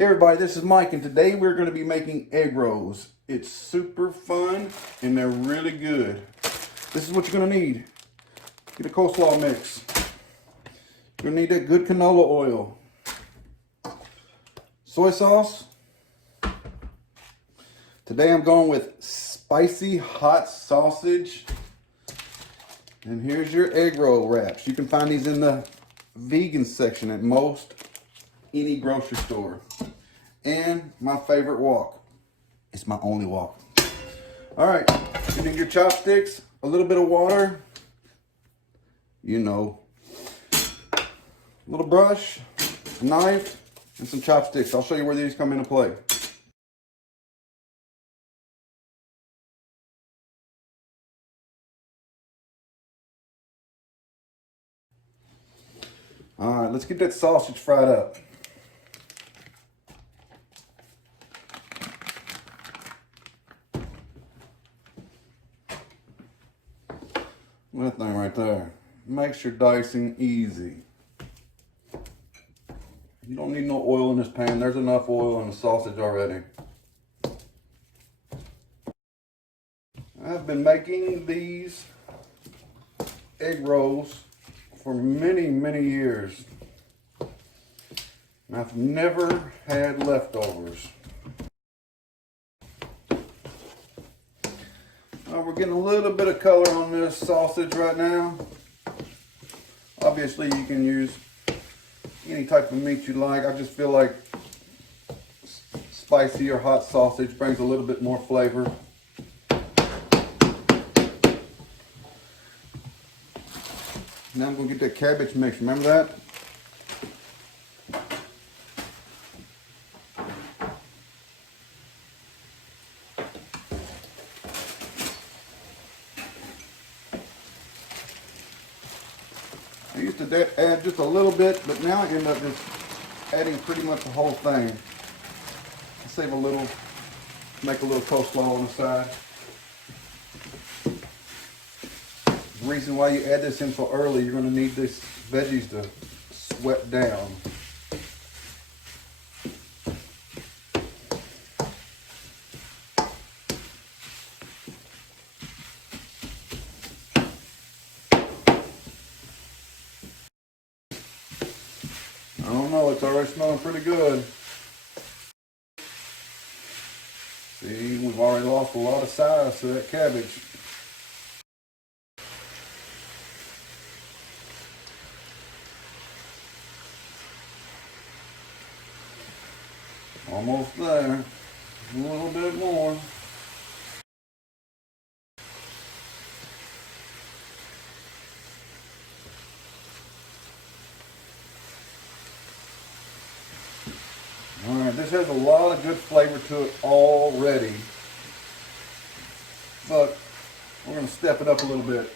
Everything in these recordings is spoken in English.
Hey everybody, this is Mike, and today we're going to be making egg rolls. It's super fun and they're really good. This is what you're going to need. Get a coleslaw mix. You're going to need that good canola oil. Soy sauce. Today I'm going with spicy hot sausage. And here's your egg roll wraps. You can find these in the vegan section at most any grocery store. And my favorite wok. It's my only wok. All right, you need your chopsticks, a little bit of water, you know, a little brush, a knife, and some chopsticks. I'll show you where these come into play. All right, let's get that sausage fried up. That thing right there makes your dicing easy. You don't need no oil in this pan. There's enough oil in the sausage already. I've been making these egg rolls for many, many years. And I've never had leftovers. We're getting a little bit of color on this sausage right now. Obviously you can use any type of meat you like. I just feel like spicy or hot sausage brings a little bit more flavor. Now I'm going to get that cabbage mix. Remember that? I used to add just a little bit, but now I end up just adding pretty much the whole thing. I save a little, make a little coleslaw on the side. The reason why you add this in so early, you're going to need these veggies to sweat down. I don't know, it's already smelling pretty good. See, we've already lost a lot of size to that cabbage. Almost there. A little bit more. Alright, this has a lot of good flavor to it already. But we're going to step it up a little bit.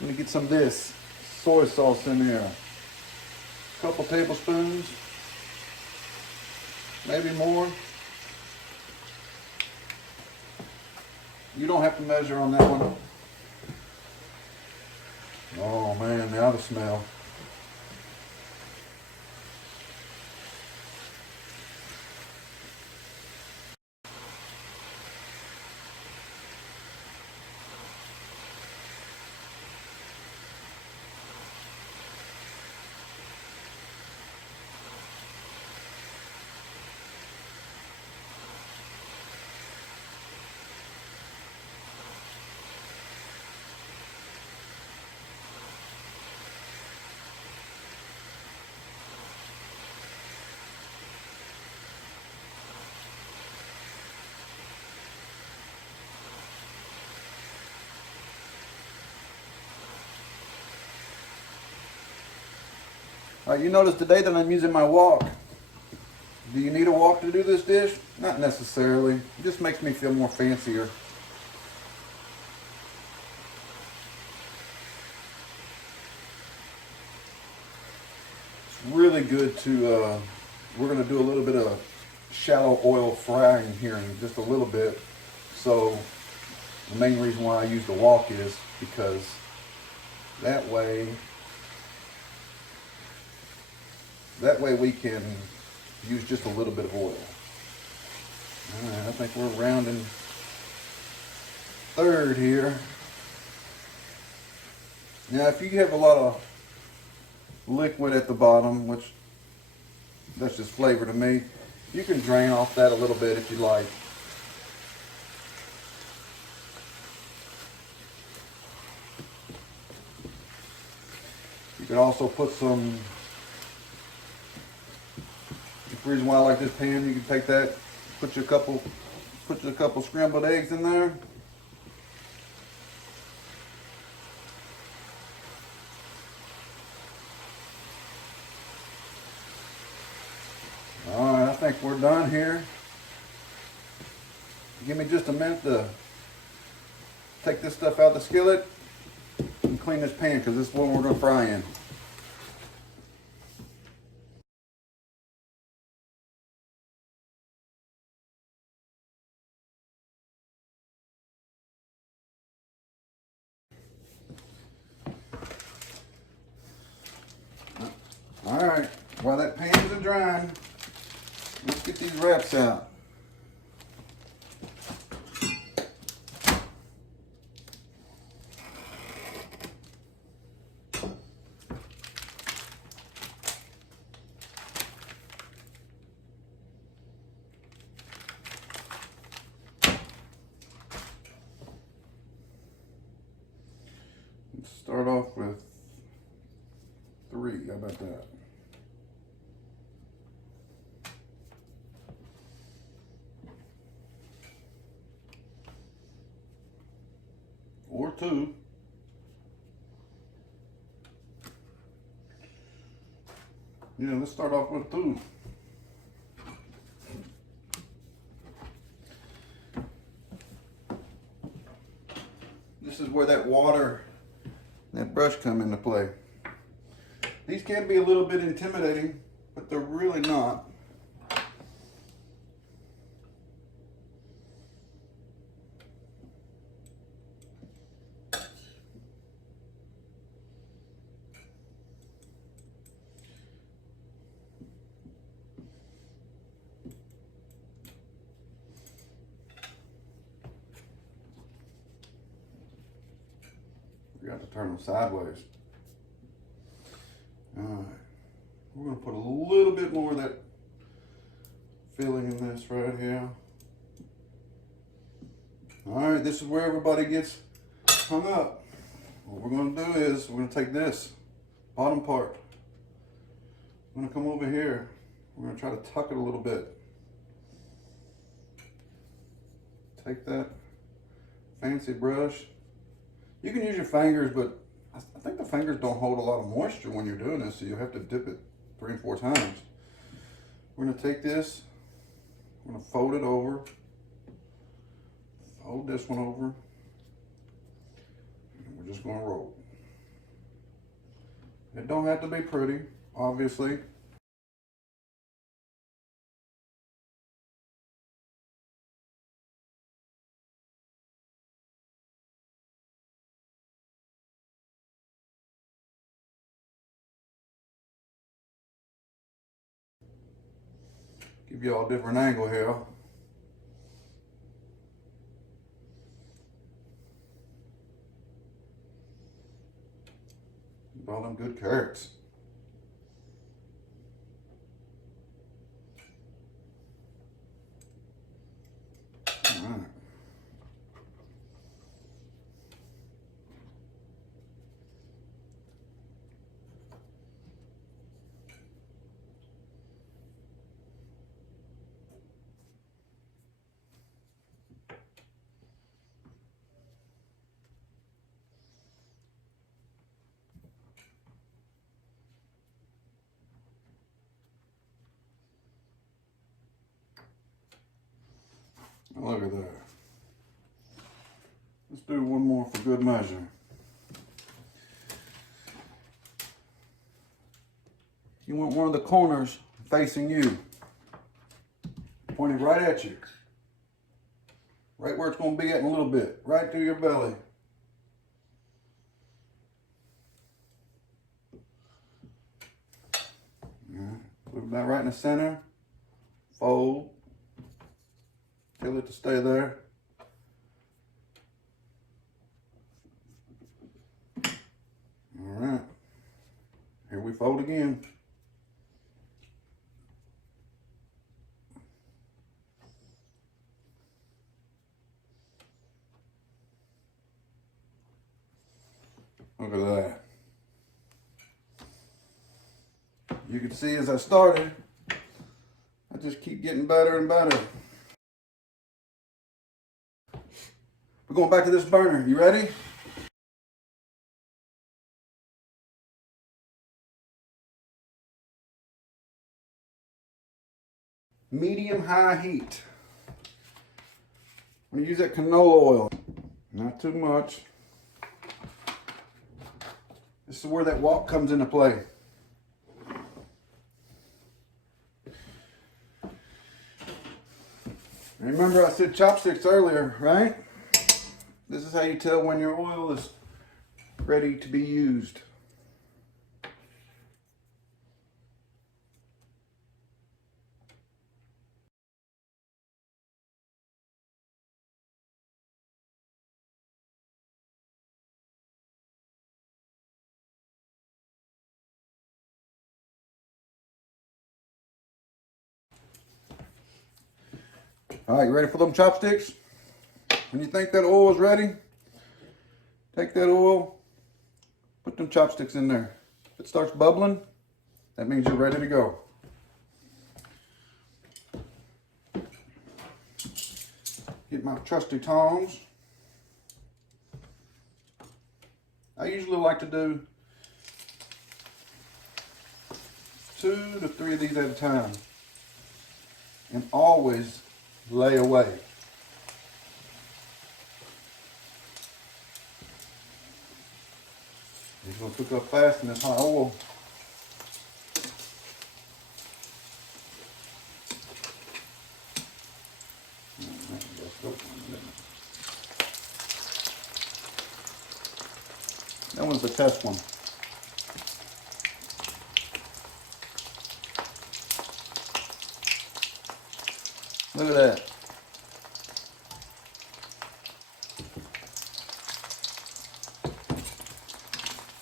I'm going to get some of this soy sauce in there. A couple tablespoons. Maybe more. You don't have to measure on that one. Oh man, now the smell. Alright, you notice today that I'm using my wok. Do you need a wok to do this dish? Not necessarily. It just makes me feel more fancier. It's really good to, we're going to do a little bit of shallow oil frying here in just a little bit. So the main reason why I use the wok is because that way That way we can use just a little bit of oil. All right, I think we're rounding third here. Now, if you have a lot of liquid at the bottom, which that's just flavor to me, you can drain off that a little bit if you like. You could also put some, the reason why I like this pan, you can take that, put you a couple scrambled eggs in there. All right, I think we're done here. Give me just a minute to take this stuff out the skillet and clean this pan, because this is one we're going to fry in. All right, while that pan's drying, let's get these wraps out. Let's start off with 3. How about that? Or 2. Yeah, let's start off with 2. This is where that water, that brush come into play. These can be a little bit intimidating, but they're really not. Forgot to turn them sideways. All right, we're going to put a little bit more of that filling in this right here. All right, this is where everybody gets hung up. What we're going to do is we're going to take this bottom part. I'm going to come over here. We're going to try to tuck it a little bit. Take that fancy brush. You can use your fingers, but I think the fingers don't hold a lot of moisture when you're doing this, so you'll have to dip it 3 and 4 times. We're going to take this, we're going to fold it over, fold this one over, and we're just going to roll. It don't have to be pretty, obviously. Give you all a different angle here. All them good carrots. All right. Look at that. Let's do one more for good measure. You want one of the corners facing you, pointed right at you. Right where it's going to be at in a little bit, right through your belly. Yeah. about right in the center. Fold. Tell it to stay there. All right. Here we fold again. Look at that. You can see as I started, I just keep getting better and better. We're going back to this burner. You ready? Medium-high heat. I'm going to use that canola oil. Not too much. This is where that wok comes into play. Remember I said chopsticks earlier, right? This is how you tell when your oil is ready to be used. All right, you ready for them chopsticks? When you think that oil is ready, take that oil, put them chopsticks in there. If it starts bubbling, that means you're ready to go. Get my trusty tongs. I usually like to do 2 to 3 of these at a time, and always lay away. It's going to cook up fast in this hot oil. That one's the test one. Look at that.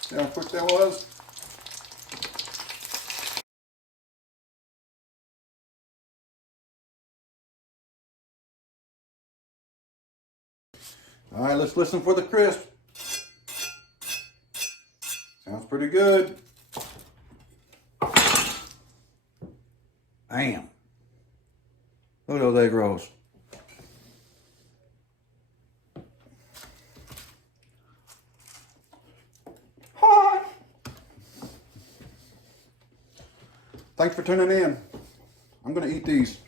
See how quick that was? All right, let's listen for the crisp. Sounds pretty good. Bam. Look at those egg rolls. Hot. Thanks for tuning in. I'm going to eat these.